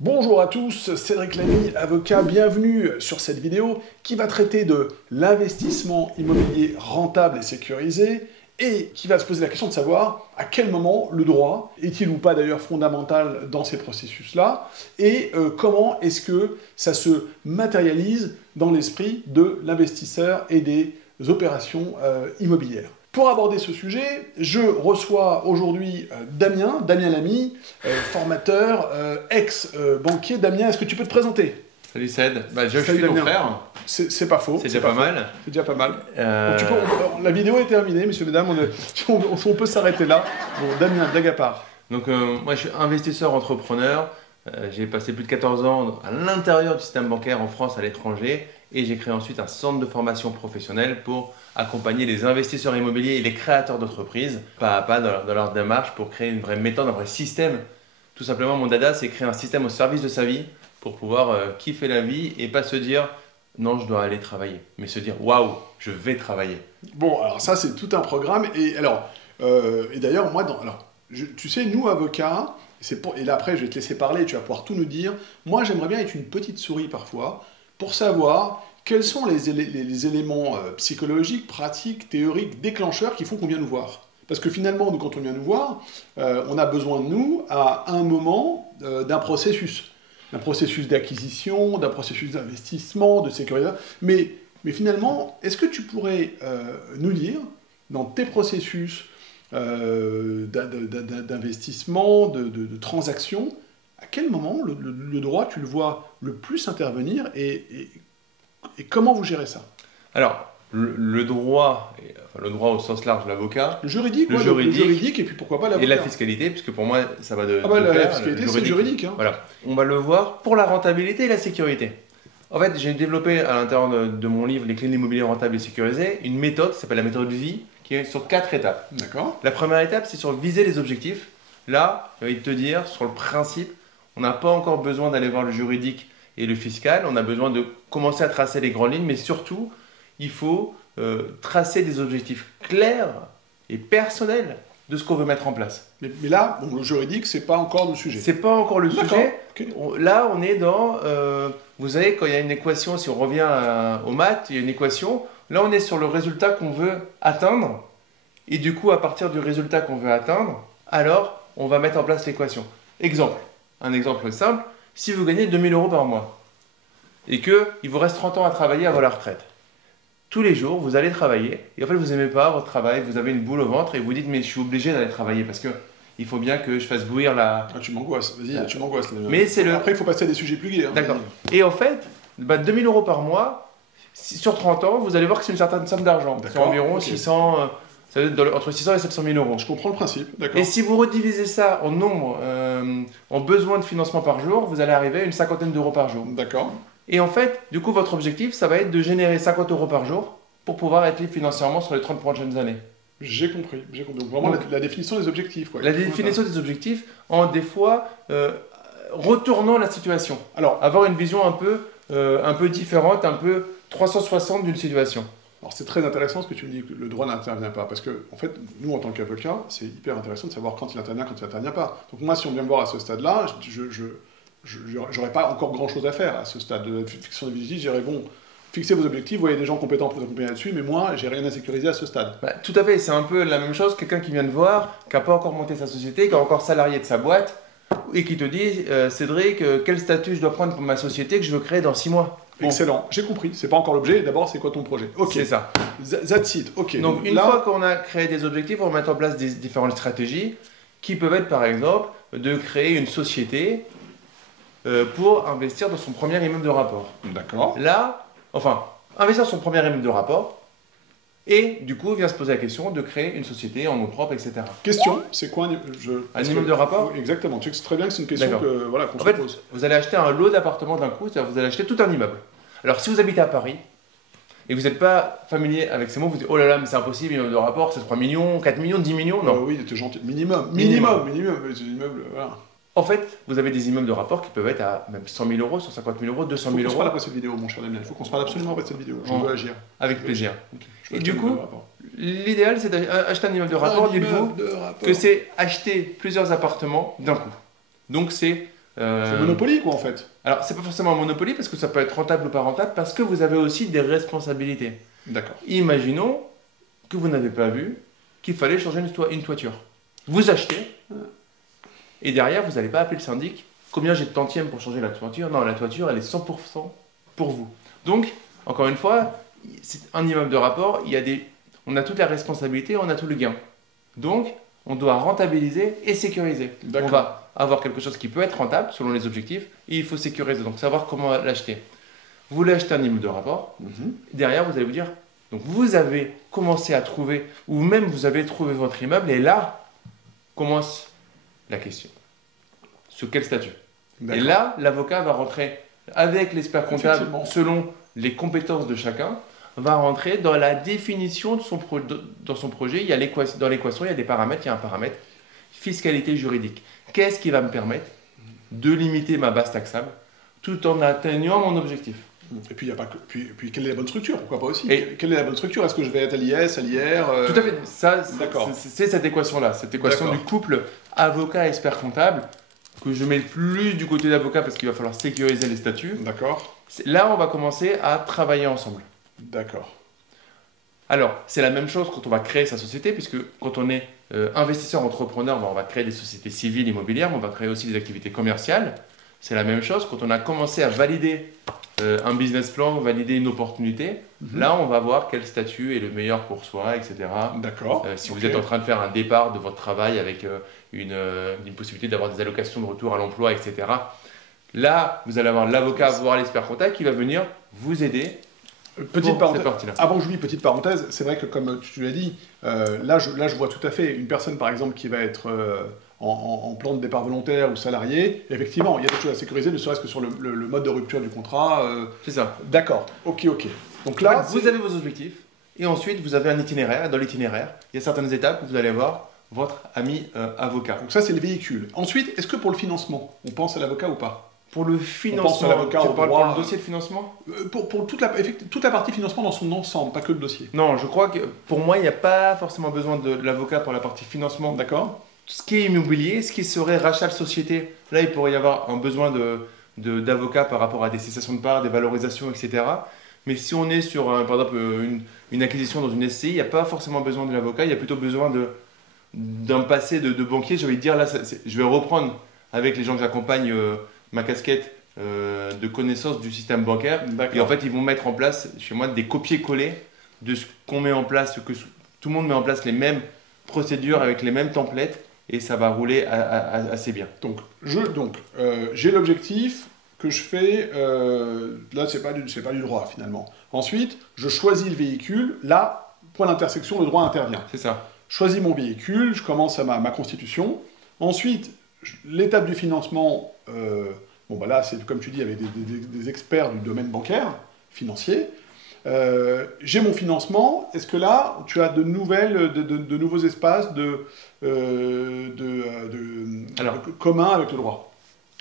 Bonjour à tous, Cédric Lamy, avocat, bienvenue sur cette vidéo qui va traiter de l'investissement immobilier rentable et sécurisé et qui va se poser la question de savoir à quel moment le droit est-il ou pas d'ailleurs fondamental dans ces processus-là et comment est-ce que ça se matérialise dans l'esprit de l'investisseur et des opérations immobilières. Pour aborder ce sujet, je reçois aujourd'hui Damien Lamy, formateur, ex-banquier. Damien, est-ce que tu peux te présenter? Salut Ced, je suis ton frère. C'est pas faux. C'est déjà pas mal. C'est déjà pas mal. Donc, la vidéo est terminée, messieurs, mesdames, on peut s'arrêter là. Bon, Damien, blague à part. Donc moi je suis investisseur entrepreneur. J'ai passé plus de 14 ans à l'intérieur du système bancaire en France, à l'étranger. Et j'ai créé ensuite un centre de formation professionnelle pour accompagner les investisseurs immobiliers et les créateurs d'entreprises pas à pas dans leur démarche pour créer une vraie méthode, un vrai système. Tout simplement, mon dada, c'est créer un système au service de sa vie pour pouvoir kiffer la vie et pas se dire non, je dois aller travailler, mais se dire waouh, je vais travailler. Bon, alors ça, c'est tout un programme. Et alors, et d'ailleurs, moi, tu sais, nous, avocats, et là après, je vais te laisser parler, tu vas pouvoir tout nous dire. Moi, j'aimerais bien être une petite souris parfois pour savoir quels sont les éléments psychologiques, pratiques, théoriques, déclencheurs qui font qu'on vient nous voir. Parce que finalement, nous, quand on vient nous voir, on a besoin de nous à un moment d'un processus d'acquisition, d'un processus d'investissement, de sécurisation. Mais finalement, est-ce que tu pourrais nous dire, dans tes processus d'investissement, de transaction, à quel moment le droit, tu le vois le plus intervenir et comment vous gérez ça? Alors, le droit au sens large, l'avocat. Le juridique et puis pourquoi pas l'avocat. Et la fiscalité, puisque pour moi, ça va de la fiscalité, c'est juridique. Hein. Voilà. On va le voir pour la rentabilité et la sécurité. En fait, j'ai développé à l'intérieur de mon livre « Les clés de l'immobilier rentable et sécurisé » une méthode qui s'appelle la méthode vie, qui est sur 4 étapes. D'accord. La première étape, c'est sur viser les objectifs. Là, j'ai envie de te dire, sur le principe, on n'a pas encore besoin d'aller voir le juridique et le fiscal. On a besoin de commencer à tracer les grandes lignes, mais surtout, il faut tracer des objectifs clairs et personnels de ce qu'on veut mettre en place. Mais là, bon, le juridique, c'est pas encore le sujet. C'est pas encore le sujet. Okay. Là, on est dans... vous savez, quand il y a une équation, si on revient aux maths, il y a une équation. Là, on est sur le résultat qu'on veut atteindre. Et du coup, à partir du résultat qu'on veut atteindre, alors, on va mettre en place l'équation. Exemple. Un exemple simple. Si vous gagnez 2 000 € par mois et qu'il vous reste 30 ans à travailler avant la retraite, tous les jours, vous allez travailler et en fait, vous n'aimez pas votre travail, vous avez une boule au ventre et vous dites « mais je suis obligé d'aller travailler parce que il faut bien que je fasse bouillir la… » Ah, tu m'angoisses, vas-y, tu m'angoisses. Mais c'est le… Après, il faut passer à des sujets plus gais. Hein, D'accord. Et en fait, 2 000 € par mois, sur 30 ans, vous allez voir que c'est une certaine somme d'argent. C'est environ 600… ça va être entre 600 et 700 000 €. Je comprends le principe, d'accord. Et si vous redivisez ça en nombre, en besoin de financement par jour, vous allez arriver à une cinquantaine d'euros par jour. D'accord. Et en fait, du coup, votre objectif, ça va être de générer 50 € par jour pour pouvoir être libre financièrement sur les 30 prochaines années. J'ai compris. Donc vraiment la définition des objectifs. Quoi. La définition des objectifs en des fois retournant la situation. Alors, avoir une vision un peu différente, un peu 360 d'une situation. Alors c'est très intéressant ce que tu me dis, que le droit n'intervient pas, parce que en fait, nous en tant qu'avocat, c'est hyper intéressant de savoir quand il intervient, quand il n'intervient pas. Donc moi, si on vient me voir à ce stade-là, j'aurais pas encore grand-chose à faire à ce stade de fixation des objectifs. Je dirais bon, fixez vos objectifs, voyez des gens compétents pour vous accompagner là-dessus, mais moi, j'ai rien à sécuriser à ce stade. Tout à fait, c'est un peu la même chose, quelqu'un qui vient te voir, qui n'a pas encore monté sa société, qui est encore salarié de sa boîte, et qui te dit Cédric, quel statut je dois prendre pour ma société que je veux créer dans 6 mois. Bon. Excellent, j'ai compris. C'est pas encore l'objet. D'abord, c'est quoi ton projet? Ok. C'est ça. That's it. Ok. Donc une fois qu'on a créé des objectifs, on va mettre en place des différentes stratégies qui peuvent être par exemple de créer une société pour investir dans son premier immeuble de rapport. D'accord. Là, enfin, investir dans son premier immeuble de rapport et du coup vient se poser la question de créer une société en nom propre, etc. Question, c'est quoi un immeuble de rapport? Exactement, tu sais très bien que c'est une question qu'on se pose. Vous allez acheter un lot d'appartements d'un coup, c'est-à-dire vous allez acheter tout un immeuble. Alors si vous habitez à Paris et vous n'êtes pas familier avec ces mots, vous dites oh là là, mais c'est impossible, immeuble de rapport, c'est 3 millions, 4 millions, 10 millions, non. Oui, t'es gentil. Minimum, c'est un immeuble, voilà. En fait, vous avez des immeubles de rapport qui peuvent être à même 100 000 €, 150 000 €, 200 000 €. Il faut qu'on se parle après cette vidéo, mon cher Damien. Il faut qu'on se parle absolument après cette vidéo. Je veux agir. Avec plaisir. Okay. Et du coup, l'idéal, c'est d'acheter un immeuble de rapport. Dites-vous que c'est acheter plusieurs appartements d'un coup. Donc, c'est C'est Monopoly, quoi, en fait. Alors, c'est pas forcément un Monopoly parce que ça peut être rentable ou pas rentable parce que vous avez aussi des responsabilités. D'accord. Imaginons que vous n'avez pas vu qu'il fallait changer une toiture. Vous achetez et derrière, vous n'allez pas appeler le syndic. Combien j'ai de tantièmes pour changer la toiture? Non, la toiture, elle est 100% pour vous. Donc, encore une fois, c'est un immeuble de rapport. On a toute la responsabilité, on a tout le gain. Donc, on doit rentabiliser et sécuriser. On va avoir quelque chose qui peut être rentable selon les objectifs et il faut sécuriser. Donc, savoir comment l'acheter. Vous voulez acheter un immeuble de rapport. Derrière, vous allez vous dire, donc vous avez commencé à trouver, ou même vous avez trouvé votre immeuble et là commence la question. Sur quel statut? Et là, l'avocat va rentrer avec l'expert comptable selon les compétences de chacun, va rentrer dans la définition de dans son projet. Dans l'équation, il y a des paramètres. Il y a un paramètre fiscalité juridique. Qu'est-ce qui va me permettre de limiter ma base taxable tout en atteignant mon objectif? Et puis, il y a pas que... puis, quelle est la bonne structure? Pourquoi pas aussi? Quelle est la bonne structure? Est-ce que je vais être à l'IS, à l'IR Tout à fait. Ça, c'est cette équation-là. Cette équation du couple avocat-expert comptable que je mets plus du côté d'avocat parce qu'il va falloir sécuriser les statuts. D'accord. Là, on va commencer à travailler ensemble. D'accord. Alors, c'est la même chose quand on va créer sa société, puisque quand on est investisseur entrepreneur, on va créer des sociétés civiles immobilières, mais on va créer aussi des activités commerciales. C'est la même chose quand on a commencé à valider un business plan, valider une opportunité. Là, on va voir quel statut est le meilleur pour soi, etc. D'accord. Si vous êtes en train de faire un départ de votre travail avec une possibilité d'avoir des allocations de retour à l'emploi, etc. Là, vous allez avoir l'avocat, voire l'expert comptable qui va venir vous aider. Petite parenthèse. Avant que j'oublie, petite parenthèse, c'est vrai que comme tu l'as dit, là je vois tout à fait une personne par exemple qui va être en plan de départ volontaire ou salarié. Effectivement, il y a des choses à sécuriser, ne serait-ce que sur le mode de rupture du contrat. C'est ça. D'accord, ok. Donc là, vous avez vos objectifs et ensuite vous avez un itinéraire. Dans l'itinéraire, il y a certaines étapes où vous allez voir votre ami avocat. Donc ça, c'est le véhicule. Ensuite, est-ce que pour le financement, on pense à l'avocat ou pas? Pour le financement, tu parles pour le dossier de financement? Pour toute la partie financement dans son ensemble, pas que le dossier. Non, je crois que pour moi, il n'y a pas forcément besoin de l'avocat pour la partie financement. D'accord. Ce qui est immobilier, ce qui serait rachat de société, là, il pourrait y avoir un besoin d'avocat par rapport à des cessations de parts, des valorisations, etc. Mais si on est sur, par exemple, une acquisition dans une SCI, il n'y a pas forcément besoin de l'avocat, il y a plutôt besoin d'un passé de banquier. Je vais dire, là, je vais reprendre avec les gens que j'accompagne ma casquette de connaissance du système bancaire. Et en fait, ils vont mettre en place chez moi des copier-coller de ce qu'on met en place, que tout le monde met en place les mêmes procédures avec les mêmes templates et ça va rouler assez bien. Donc, j'ai l'objectif que je fais, là, c'est pas du droit finalement. Ensuite, je choisis le véhicule, là, point d'intersection, le droit intervient. C'est ça. Je choisis mon véhicule, je commence à ma constitution. Ensuite, l'étape du financement, là, c'est comme tu dis, avec des experts du domaine bancaire, financier. J'ai mon financement. Est-ce que là, tu as de nouveaux espaces communs avec le droit?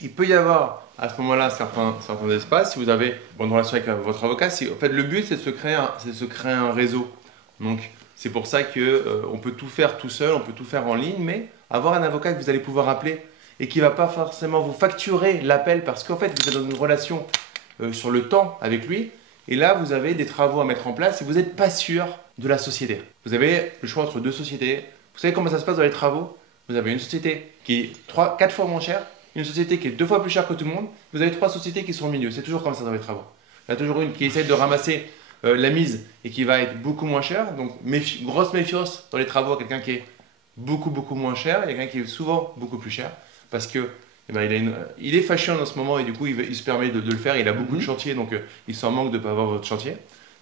Il peut y avoir à ce moment-là certains espaces. Si vous avez bonne relation avec votre avocat, en fait, le but, c'est de se créer un réseau. Donc, c'est pour ça qu'on peut tout faire tout seul, on peut tout faire en ligne, mais avoir un avocat que vous allez pouvoir appeler et qui ne va pas forcément vous facturer l'appel parce qu'en fait, vous êtes dans une relation sur le temps avec lui. Et là, vous avez des travaux à mettre en place et vous n'êtes pas sûr de la société. Vous avez le choix entre deux sociétés. Vous savez comment ça se passe dans les travaux? Vous avez une société qui est 4 fois moins chère, une société qui est 2 fois plus chère que tout le monde. Vous avez 3 sociétés qui sont au milieu. C'est toujours comme ça dans les travaux. Il y a toujours une qui essaie de ramasser la mise et qui va être beaucoup moins chère. Donc, grosse méfiance dans les travaux à quelqu'un qui est beaucoup moins cher et quelqu'un qui est souvent beaucoup plus cher parce que il est fâché en ce moment et du coup il se permet de le faire. Il a beaucoup de chantiers donc il s'en manque de ne pas avoir votre chantier.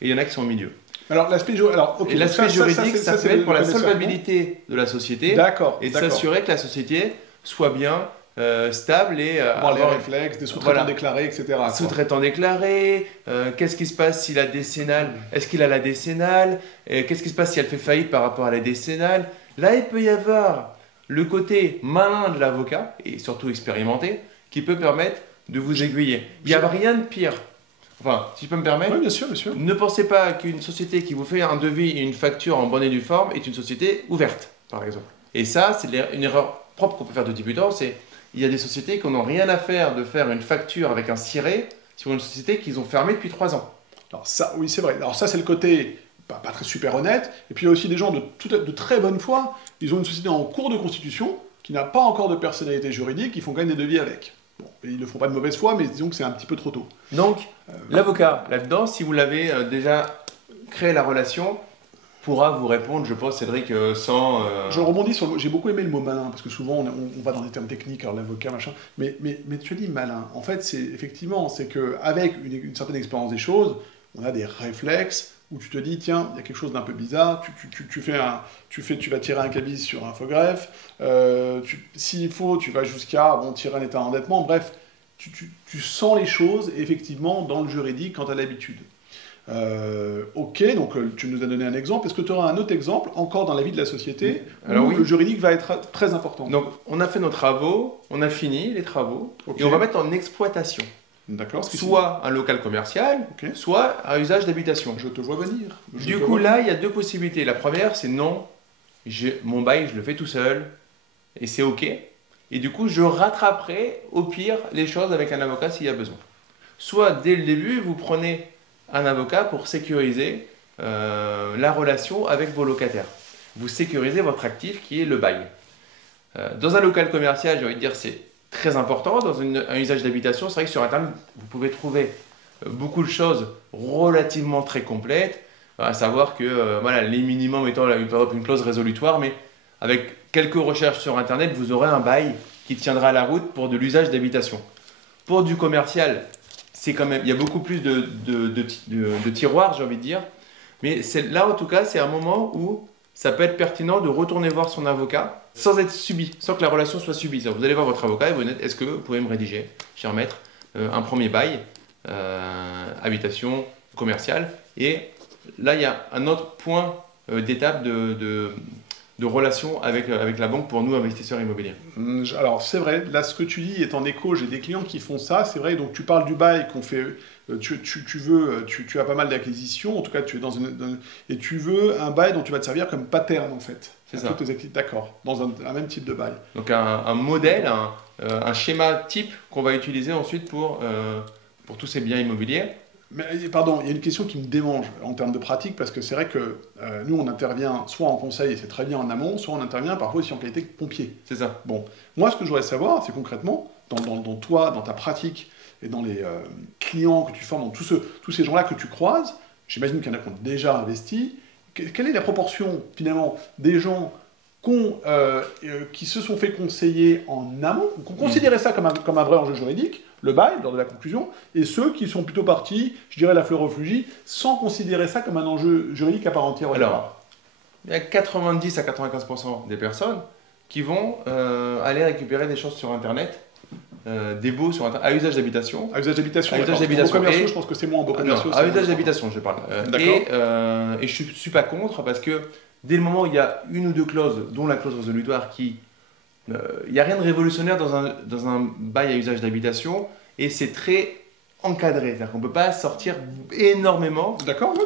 Et il y en a qui sont au milieu. Alors l'aspect juridique, ça peut être pour la solvabilité de la société et de s'assurer que la société soit bien stable et avoir les réflexes, des sous-traitants déclarés, etc. Sous-traitants déclarés, qu'est-ce qui se passe s'il a décennale? Est-ce qu'il a la décennale? Qu'est-ce qui se passe si elle fait faillite par rapport à la décennale? Là, il peut y avoir le côté malin de l'avocat, et surtout expérimenté, qui peut permettre de vous aiguiller. Il n'y a rien de pire. Enfin, si je peux me permettre, oui, bien sûr. Ne pensez pas qu'une société qui vous fait un devis et une facture en bonne et due forme est une société ouverte, par exemple. Et ça, c'est une erreur propre qu'on peut faire de débutant, c'est il y a des sociétés qui n'ont rien à faire de faire une facture avec un ciré sur une société qu'ils ont fermée depuis 3 ans. Alors ça, oui, c'est vrai. Alors ça, c'est le côté pas très super honnête. Et puis il y a aussi des gens de très bonne foi. Ils ont une société en cours de constitution qui n'a pas encore de personnalité juridique, ils font quand même des devis avec. Bon, et ils ne le font pas de mauvaise foi, mais disons que c'est un petit peu trop tôt. Donc, l'avocat, là-dedans, si vous l'avez déjà créé la relation, pourra vous répondre, je pense, Cédric, sans... Je rebondis sur le... J'ai beaucoup aimé le mot malin, parce que souvent on va dans des termes techniques, alors l'avocat, machin, mais tu dis malin. En fait, c'est effectivement, c'est qu'avec une certaine expérience des choses, on a des réflexes où tu te dis, tiens, il y a quelque chose d'un peu bizarre, tu vas tirer un cabis sur un faux greffe, s'il faut, tu vas jusqu'à tirer un état d'endettement, bref, tu sens les choses, effectivement, dans le juridique quand tu as l'habitude. Ok, donc tu nous as donné un exemple. Est-ce que tu auras un autre exemple, encore dans la vie de la société, où le juridique va être très important? Donc, on a fait nos travaux, on a fini les travaux, Okay. et on va mettre en exploitation. D'accord. Soit un local commercial, okay. soit un usage d'habitation. Je te vois venir. Du coup, là, il y a deux possibilités. La première, c'est non, mon bail, je le fais tout seul, et c'est ok. Et du coup, je rattraperai au pire les choses avec un avocat s'il y a besoin. Soit dès le début, vous prenez un avocat pour sécuriser la relation avec vos locataires. Vous sécurisez votre actif qui est le bail. Dans un local commercial, j'ai envie de dire, c'est très important. Dans un usage d'habitation, c'est vrai que sur Internet, vous pouvez trouver beaucoup de choses relativement très complètes, à savoir que voilà, les minimums étant par exemple une clause résolutoire, mais avec quelques recherches sur Internet, vous aurez un bail qui tiendra la route pour de l'usage d'habitation. Pour du commercial, c'est quand même, il y a beaucoup plus de tiroirs, j'ai envie de dire. Mais là, en tout cas, c'est un moment où ça peut être pertinent de retourner voir son avocat sans être subi, sans que la relation soit subie. Vous allez voir votre avocat et vous dites, est-ce que vous pouvez me rédiger, cher maître, un premier bail, habitation commerciale. Et là, il y a un autre point d'étape de relation avec la banque pour nous, investisseurs immobiliers. Alors, c'est vrai, là, ce que tu dis est en écho, j'ai des clients qui font ça, c'est vrai, donc tu parles du bail qu'on fait, tu as pas mal d'acquisitions, en tout cas, tu es et tu veux un bail dont tu vas te servir comme pattern, en fait. C'est ça. D'accord, dans un même type de bail. Donc, un modèle, un schéma type qu'on va utiliser ensuite pour tous ces biens immobiliers. Mais pardon, il y a une question qui me démange en termes de pratique, parce que c'est vrai que nous, on intervient soit en conseil, et c'est très bien en amont, soit on intervient parfois aussi en qualité de pompier. C'est ça. Bon, moi, ce que je voudrais savoir, c'est concrètement, dans toi, dans ta pratique, et dans les clients que tu formes, dans tous ces gens-là que tu croises, j'imagine qu'il y en a qui ont déjà investi, quelle est la proportion, finalement, des gens qui se sont fait conseiller en amont, qui ont considéré ça comme un vrai enjeu juridique, le bail, lors de la conclusion, et ceux qui sont plutôt partis, je dirais la fleur au fusil, sans considérer ça comme un enjeu juridique à part entière. Alors, il y a 90 à 95% des personnes qui vont aller récupérer des choses sur Internet, des baux sur Internet, à usage d'habitation. À usage d'habitation, à usage d'habitation. Beaux commerciaux, je pense que c'est moins en beaux commerciaux. À usage d'habitation, je parle. Et je ne suis pas contre, parce que dès le moment où il y a une ou deux clauses, dont la clause résolutoire qui... Il n'y a rien de révolutionnaire dans un bail à usage d'habitation, et c'est très encadré. C'est-à-dire qu'on ne peut pas sortir énormément,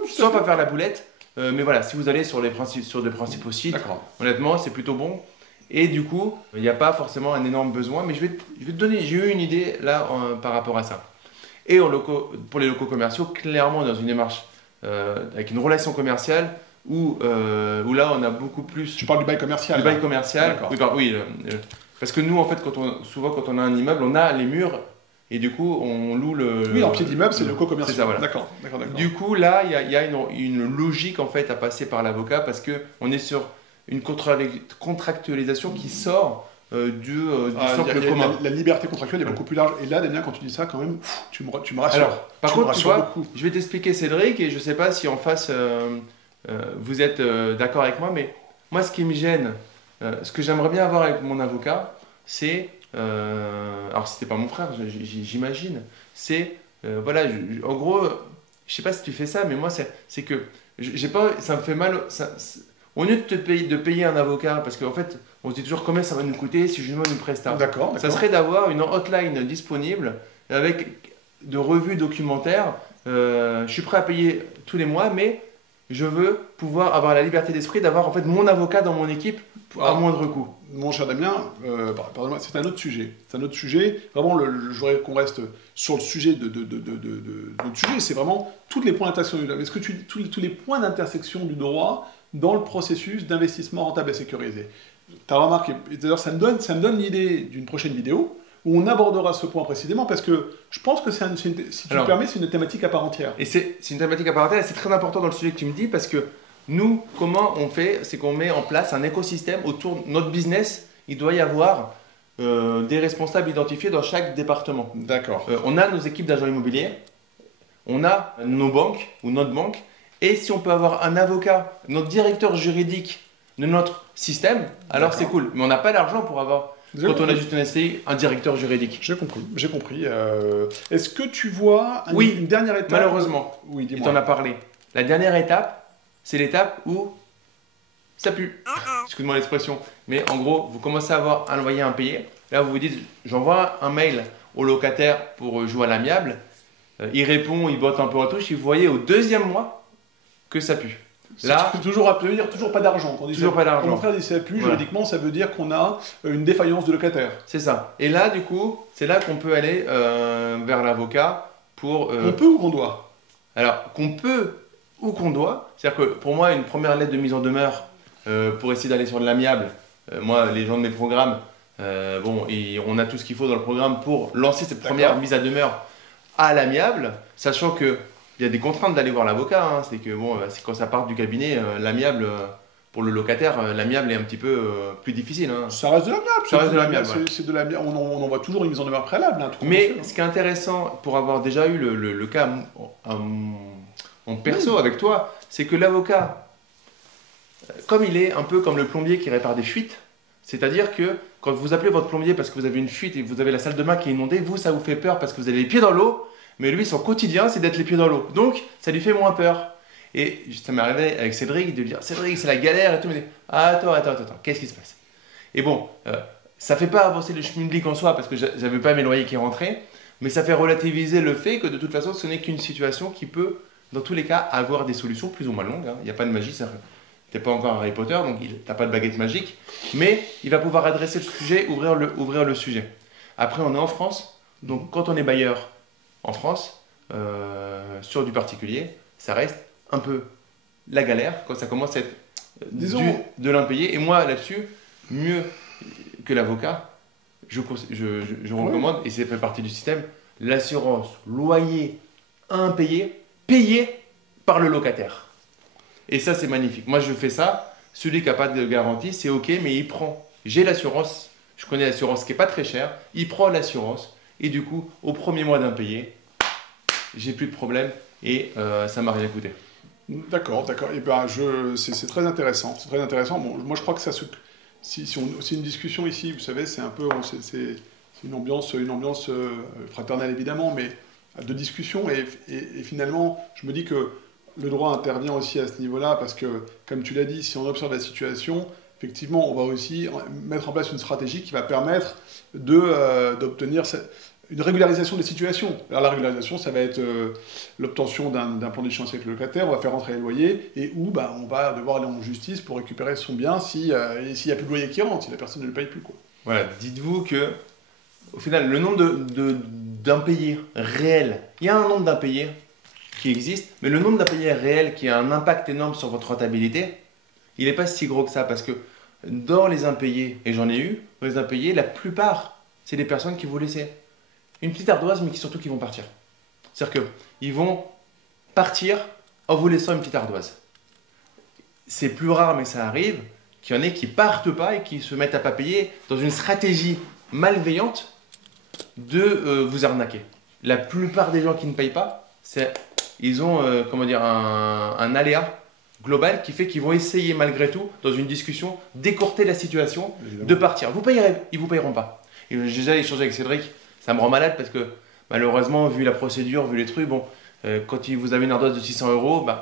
sauf à faire la boulette. Mais voilà, si vous allez sur des principaux sites, honnêtement, c'est plutôt bon. Et du coup, il n'y a pas forcément un énorme besoin. Mais je vais te donner, j'ai eu une idée là par rapport à ça. Et pour les locaux commerciaux, clairement dans une démarche avec une relation commerciale, où là on a beaucoup plus... Tu parles du bail commercial. Du bail commercial, oui, parce que nous en fait souvent quand on a un immeuble, on a les murs et du coup on loue le... Oui, en pied d'immeuble c'est le locaux commercial. C'est ça, voilà. D'accord. Du coup là il y a une logique en fait à passer par l'avocat, parce qu'on est sur une contractualisation qui sort du socle commun. La liberté contractuelle est beaucoup plus large. Et là, Damien, quand tu dis ça, quand même, tu me rassures. Alors, par contre, tu vois, je vais t'expliquer, Cédric, et je ne sais pas si en face vous êtes d'accord avec moi, mais moi, ce qui me gêne, ce que j'aimerais bien avoir avec mon avocat, c'est, alors c'était pas mon frère, j'imagine, c'est, voilà, en gros, je sais pas si tu fais ça, mais moi, c'est que ça me fait mal. Au lieu de payer un avocat, parce qu'en fait, on se dit toujours combien ça va nous coûter si je demande une prestation. D'accord. Ça serait d'avoir une hotline disponible avec de revues documentaires. Je suis prêt à payer tous les mois, mais je veux pouvoir avoir la liberté d'esprit d'avoir en fait mon avocat dans mon équipe à moindre coût. Mon cher Damien, pardonne-moi, c'est un autre sujet. C'est un autre sujet. Vraiment, je voudrais qu'on reste sur le sujet de notre sujet. C'est vraiment tous les points d'intersection. Est-ce que tous les points d'intersection du droit dans le processus d'investissement rentable et sécurisé. Tu as remarqué, d'ailleurs, ça me donne l'idée d'une prochaine vidéo où on abordera ce point précisément parce que je pense que si tu me permets, c'est une thématique à part entière. Et c'est une thématique à part entière et c'est très important dans le sujet que tu me dis parce que nous, comment on fait, c'est qu'on met en place un écosystème autour de notre business. Il doit y avoir des responsables identifiés dans chaque département. D'accord. On a nos équipes d'agents immobiliers, on a nos banques ou notre banque, et si on peut avoir un avocat, notre directeur juridique de notre système, alors c'est cool. Mais on n'a pas l'argent pour avoir, quand on a juste une SCI, un directeur juridique. J'ai compris. Est-ce que tu vois une dernière étape? Malheureusement, oui, tu en as parlé. La dernière étape, c'est l'étape où ça pue. Excuse-moi l'expression. Mais en gros, vous commencez à avoir un loyer impayé. Là, vous vous dites, j'envoie un mail au locataire pour jouer à l'amiable. Il répond, il botte un peu à touche. Et vous voyez au deuxième mois que ça pue. Là, toujours pas d'argent. Toujours pas d'argent. Quand mon frère dit ça pue, juridiquement, ça veut dire qu'on a une défaillance de locataire. C'est ça. Et là, du coup, c'est là qu'on peut aller vers l'avocat pour... On peut ou qu'on doit? Alors, qu'on peut ou qu'on doit. C'est-à-dire que pour moi, une première lettre de mise en demeure pour essayer d'aller sur de l'amiable, moi, les gens de mes programmes, on a tout ce qu'il faut dans le programme pour lancer cette première mise à demeure à l'amiable, sachant que il y a des contraintes d'aller voir l'avocat. Hein. C'est que c'est quand ça part du cabinet, l'amiable, pour le locataire, l'amiable est un petit peu plus difficile. Hein. Ça reste de l'amiable. Ça reste de l'amiable. C'est de l'amiable. On envoie toujours une mise en demeure préalable. Hein, mais ce qui est intéressant, pour avoir déjà eu le cas en perso avec toi, c'est que l'avocat, comme il est un peu comme le plombier qui répare des fuites, c'est-à-dire que quand vous appelez votre plombier parce que vous avez une fuite et que vous avez la salle de bain qui est inondée, vous, ça vous fait peur parce que vous avez les pieds dans l'eau. Mais lui, son quotidien, c'est d'être les pieds dans l'eau. Donc, ça lui fait moins peur. Et ça m'est arrivé avec Cédric de lui dire, Cédric, c'est la galère et tout. Il me dit, attends, qu'est-ce qui se passe? Et bon, ça ne fait pas avancer le schmilblick en soi parce que j'avais pas mes loyers qui rentraient. Mais ça fait relativiser le fait que de toute façon, ce n'est qu'une situation qui peut, dans tous les cas, avoir des solutions plus ou moins longues. Il n'y a pas de magie. Tu n'es pas encore Harry Potter, donc tu n'as pas de baguette magique. Mais il va pouvoir adresser le sujet, ouvrir le sujet. Après, on est en France. Donc, quand on est bailleur, en France, sur du particulier, ça reste un peu la galère quand ça commence à être de l'impayé. Et moi, là-dessus, mieux que l'avocat, je recommande, et ça fait partie du système, l'assurance loyer impayé, payé par le locataire. Et ça, c'est magnifique. Moi, je fais ça. Celui qui n'a pas de garantie, c'est OK, mais il prend. J'ai l'assurance, je connais l'assurance qui n'est pas très chère, il prend l'assurance. Et du coup, au premier mois d'impayé, j'ai plus de problème et ça m'a rien coûté. D'accord. Et ben, c'est très intéressant. C'est très intéressant. Bon, moi, je crois que ça c'est une discussion ici. Vous savez, c'est un peu, c'est une ambiance fraternelle évidemment, mais de discussion. Et finalement, je me dis que le droit intervient aussi à ce niveau-là parce que, comme tu l'as dit, si on observe la situation, effectivement, on va aussi mettre en place une stratégie qui va permettre d'obtenir une régularisation des situations. Alors, la régularisation, ça va être l'obtention d'un plan d'échéancier avec le locataire, on va faire rentrer les loyers, et où on va devoir aller en justice pour récupérer son bien s'il n'y a plus de loyer qui rentre, si la personne ne le paye plus. Quoi. Voilà, dites-vous que, au final, le nombre d'impayés réels, il y a un nombre d'impayés qui existe, mais le nombre d'impayés réels qui a un impact énorme sur votre rentabilité, il n'est pas si gros que ça, parce que dans les impayés, et j'en ai eu, dans les impayés, la plupart, c'est des personnes qui vous laissent une petite ardoise, mais surtout qui vont partir. C'est-à-dire qu'ils vont partir en vous laissant une petite ardoise. C'est plus rare, mais ça arrive, qu'il y en ait qui partent pas et qui se mettent à pas payer dans une stratégie malveillante de vous arnaquer. La plupart des gens qui ne payent pas, ils ont un aléa global qui fait qu'ils vont essayer malgré tout, dans une discussion, d'écourter la situation, de partir. Vous payerez, ils ne vous payeront pas. Et j'ai déjà échangé avec Cédric. Ça me rend malade parce que malheureusement, vu la procédure, vu les trucs, quand vous avez une ardoise de 600 €,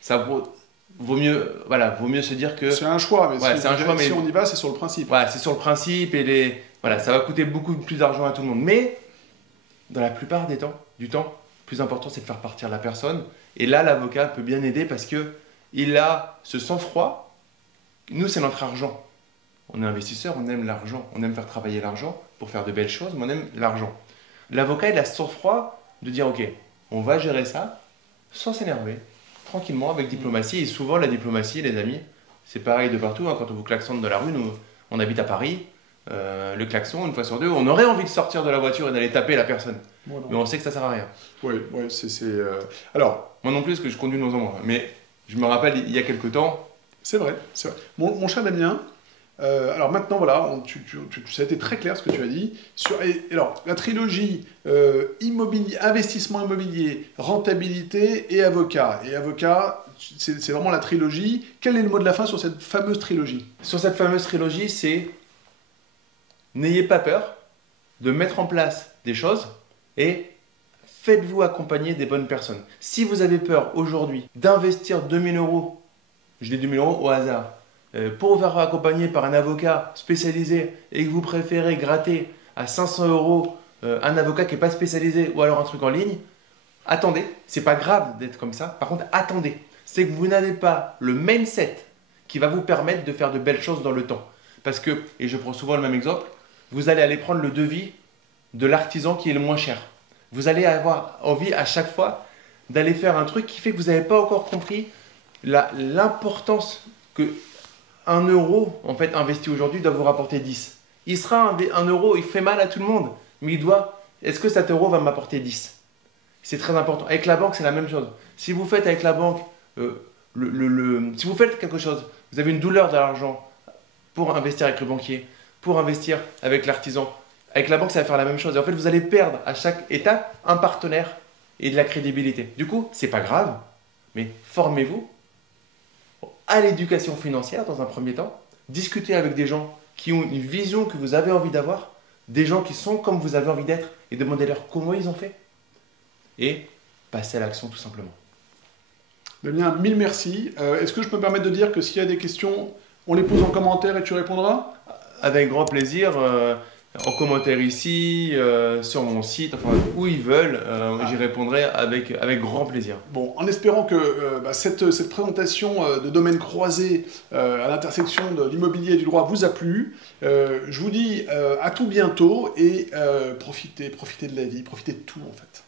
ça vaut mieux se dire que... C'est un choix, mais, si on y va, c'est sur le principe. Voilà, c'est sur le principe et ça va coûter beaucoup plus d'argent à tout le monde. Mais dans la plupart du temps, le plus important, c'est de faire partir la personne. Et là, l'avocat peut bien aider parce que il a ce sang-froid. Nous, c'est notre argent. On est investisseur, on aime l'argent. On aime faire travailler l'argent pour faire de belles choses, mais on aime l'argent. L'avocat, il a ce sang-froid de dire, ok, on va gérer ça sans s'énerver, tranquillement, avec diplomatie. Et souvent, la diplomatie, les amis, c'est pareil de partout. Quand on vous klaxonne de la rue, nous, on habite à Paris, le klaxon, une fois sur deux, on aurait envie de sortir de la voiture et d'aller taper la personne. Moi, non. Mais on sait que ça sert à rien. Oui, alors, Moi non plus, parce que je conduis de moins en moins. Mais je me rappelle, il y a quelque temps... c'est vrai. Mon cher Damien, alors maintenant, voilà, ça a été très clair ce que tu as dit. Alors, la trilogie investissement immobilier, rentabilité et avocat. Et avocat, c'est vraiment la trilogie. Quel est le mot de la fin sur cette fameuse trilogie? Sur cette fameuse trilogie, c'est n'ayez pas peur de mettre en place des choses et faites-vous accompagner des bonnes personnes. Si vous avez peur aujourd'hui d'investir 2000 euros, je dis 2000 euros au hasard, pour vous faire accompagner par un avocat spécialisé et que vous préférez gratter à 500 euros un avocat qui n'est pas spécialisé ou alors un truc en ligne, attendez, c'est pas grave d'être comme ça. Par contre, attendez, c'est que vous n'avez pas le mindset qui va vous permettre de faire de belles choses dans le temps. Parce que, et je prends souvent le même exemple, vous allez aller prendre le devis de l'artisan qui est le moins cher. Vous allez avoir envie à chaque fois d'aller faire un truc qui fait que vous n'avez pas encore compris l'importance que 1 euro en fait, investi aujourd'hui doit vous rapporter 10. Il sera 1 euro, il fait mal à tout le monde, mais est-ce que cet euro va m'apporter 10? C'est très important. Avec la banque, c'est la même chose. Si vous faites avec la banque, si vous faites quelque chose, vous avez une douleur de l'argent pour investir avec le banquier, pour investir avec l'artisan, avec la banque, ça va faire la même chose. Et en fait, vous allez perdre à chaque étape un partenaire et de la crédibilité. Du coup, c'est pas grave, mais formez-vous à l'éducation financière dans un premier temps. Discutez avec des gens qui ont une vision que vous avez envie d'avoir, des gens qui sont comme vous avez envie d'être et demandez-leur comment ils ont fait. Et passez à l'action tout simplement. Damien, mille merci. Est-ce que je peux me permettre de dire que s'il y a des questions, on les pose en commentaire et tu répondras? Avec grand plaisir, en commentaire ici, sur mon site, enfin où ils veulent, j'y répondrai avec grand plaisir. Bon, en espérant que cette présentation de domaines croisés à l'intersection de l'immobilier et du droit vous a plu, je vous dis à tout bientôt et profitez de la vie, profitez de tout en fait.